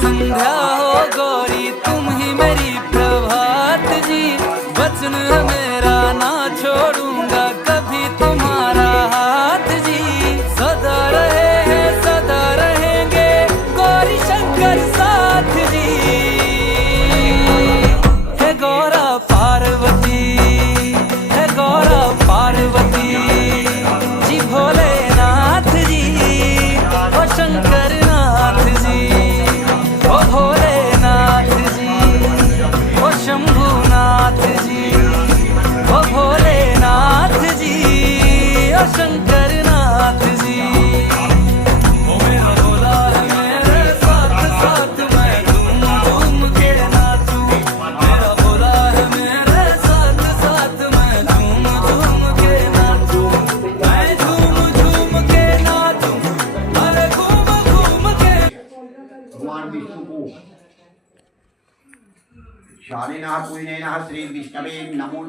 संध्या हो गौरी तुम ही मेरी प्रभात जी, वचन है मेरा ना छोड़ूंगा कभी तुम्हारा हाथ जी। सदा रहे हैं सदा रहेंगे गौरी शंकर साथ जी। हे गौरा पार्वती, हे गौरा पार्वती जी, भोलेनाथ जी ओ शंकर नाथ जी, ओ भोलेनाथ जी ओ शंभुनाथ जी, ओ भोलेनाथ जी ओ शंकर नाथ जी। ओ मेरा भोला है मेरे साथ साथ मैं झूम झूम के नाचूं, मेरा भोला है मेरे साथ साथ मैं झूम झूम के नाचूं, मैं झूम झूम के नाचूं, अरे घूम घूम के। भगवान विष्णु को शालिना पूजनेन श्री विष्णवे नमो।